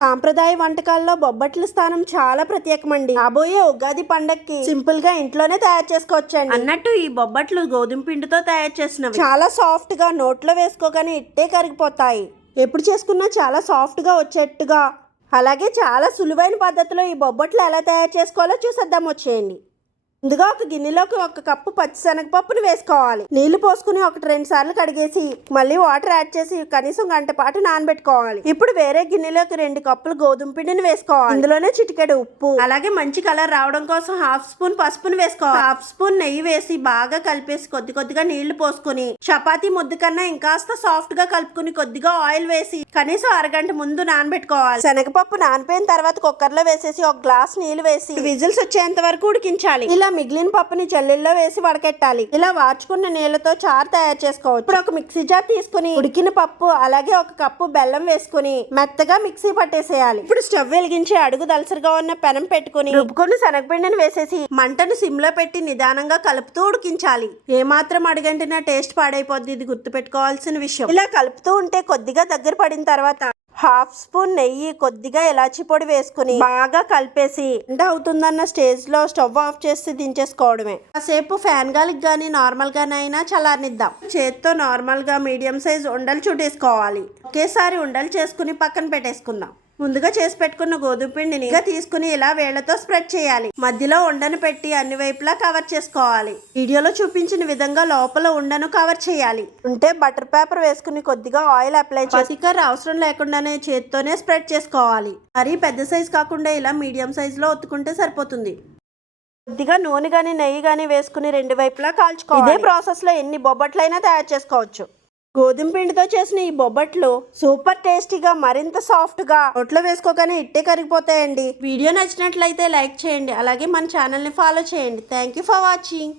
సాంప్రదాయ వంటకాల్లో బొబ్బట్ల స్థానం చాలా ప్రత్యేకమండి. రాబోయే ఉగాది పండక్కి సింపుల్ గా ఇంట్లోనే తయారు చేసుకోవచ్చండి. అన్నట్టు ఈ బొబ్బట్లు గోధుమ పిండితో తయారు చేసినవి. చాలా సాఫ్ట్ గా నోట్లో వేసుకోగానే ఇట్టే కరిగిపోతాయి. ఎప్పుడు చేసుకున్నా చాలా సాఫ్ట్ గా వచ్చేట్టుగా, అలాగే చాలా సులువైన పద్ధతిలో ఈ బొబ్బట్లు ఎలా తయారు చేసుకోవాలో చూసేద్దాం వచ్చేయండి. ముందుగా ఒక గిన్నెలోకి 1 కప్పు పచ్చిశనగపప్పును వేసుకోవాలి. నీళ్లు పోసుకుని 1-2 సార్లు కడిగేసి మళ్ళీ వాటర్ యాడ్ చేసి కనీసం గంట పాటు నానబెట్టుకోవాలి. ఇప్పుడు వేరే గిన్నెలోకి 2 కప్పులు గోధుమ పిండిని వేసుకోవాలి. ఇందులోనే చిటికెడు ఉప్పు, అలాగే మంచి కలర్ రావడం కోసం 1/2 స్పూన్ పసుపును వేసుకోవాలి. 1/2 స్పూన్ నెయ్యి వేసి బాగా కలిపేసి కొద్దిగా నీళ్లు పోసుకుని చపాతీ ముద్ద కన్నా ఇంకాస్త సాఫ్ట్ గా కలుపుకుని కొద్దిగా ఆయిల్ వేసి కనీసం అరగంట ముందు నానబెట్టుకోవాలి. శనగపప్పు నానిపోయిన తర్వాత కుక్కర్ లో వేసేసి 1 గ్లాస్ నీళ్లు వేసి విజిల్స్ వచ్చేంత వరకు ఉడికించాలి. ఇలా మిగిలిన పప్పుని జల్లెల్లో వేసి వడకెట్టాలి. ఇలా వార్చుకున్న నీళ్లతో చారు తయారు చేసుకోవచ్చు. ఇప్పుడు ఒక మిక్సీ జార్ తీసుకుని ఉడికిన పప్పు అలాగే 1 కప్పు బెల్లం వేసుకుని మెత్తగా మిక్సీ పట్టేసేయాలి. ఇప్పుడు స్టవ్ వెలిగించి అడుగు దలసరిగా ఉన్న పెనం పెట్టుకుని రుబ్బుకుని శనగపిండిని వేసేసి మంటను సిమ్ లో పెట్టి నిదానంగా కలుపుతూ ఉడికించాలి. ఏమాత్రం అడుగంటినా టేస్ట్ పాడైపోద్ది, ఇది గుర్తు పెట్టుకోవాల్సిన విషయం. ఇలా కలుపుతూ ఉంటే కొద్దిగా దగ్గర పడిన తర్వాత 1/2 స్పూన్ నెయ్యి, కొద్దిగా ఇలాచి పొడి వేసుకుని బాగా కలిపేసి ఎండ అవుతుందన్న స్టేజ్ లో స్టవ్ ఆఫ్ చేసి దించేసుకోవడమే. కాసేపు ఫ్యాన్ గాలికి గానీ నార్మల్ గానీ అయినా చల్లారనిద్దాం. చేత్తో నార్మల్ గా మీడియం సైజ్ ఉండలు చుట్టేసుకోవాలి. ఒకేసారి ఉండలు చేసుకుని పక్కన పెట్టేసుకుందాం. ముందుగా చేసి పెట్టుకున్న గోధుమ పిండిని తీసుకుని ఇలా వేళ్లతో స్ప్రెడ్ చేయాలి. మధ్యలో ఉండను పెట్టి అన్ని వైపులా కవర్ చేసుకోవాలి. వీడియోలో చూపించిన విధంగా లోపల ఉండను కవర్ చేయాలి. ఉంటే బటర్ పేపర్ వేసుకుని కొద్దిగా ఆయిల్ అప్లై చేసి అవసరం లేకుండానే చేత్తోనే స్ప్రెడ్ చేసుకోవాలి. మరీ పెద్ద సైజ్ కాకుండా ఇలా మీడియం సైజ్ లో ఒత్తుకుంటే సరిపోతుంది. కొద్దిగా నూనె గానీ నెయ్యి గానీ వేసుకుని 2 వైపులా కాల్చుకోవాలి. ఇదే ప్రాసెస్ లో ఎన్ని బొబ్బట్లైనా తయారు చేసుకోవచ్చు. గోధుమ పిండితో చేసిన ఈ బొబ్బట్లు సూపర్ టేస్టీగా, మరింత సాఫ్ట్ గా నోట్లో వేసుకోగానే ఇట్టే కరిగిపోతాయండి. వీడియో నచ్చినట్లయితే లైక్ చేయండి, అలాగే మన ఛానల్ ని ఫాలో చేయండి. Thank you for watching.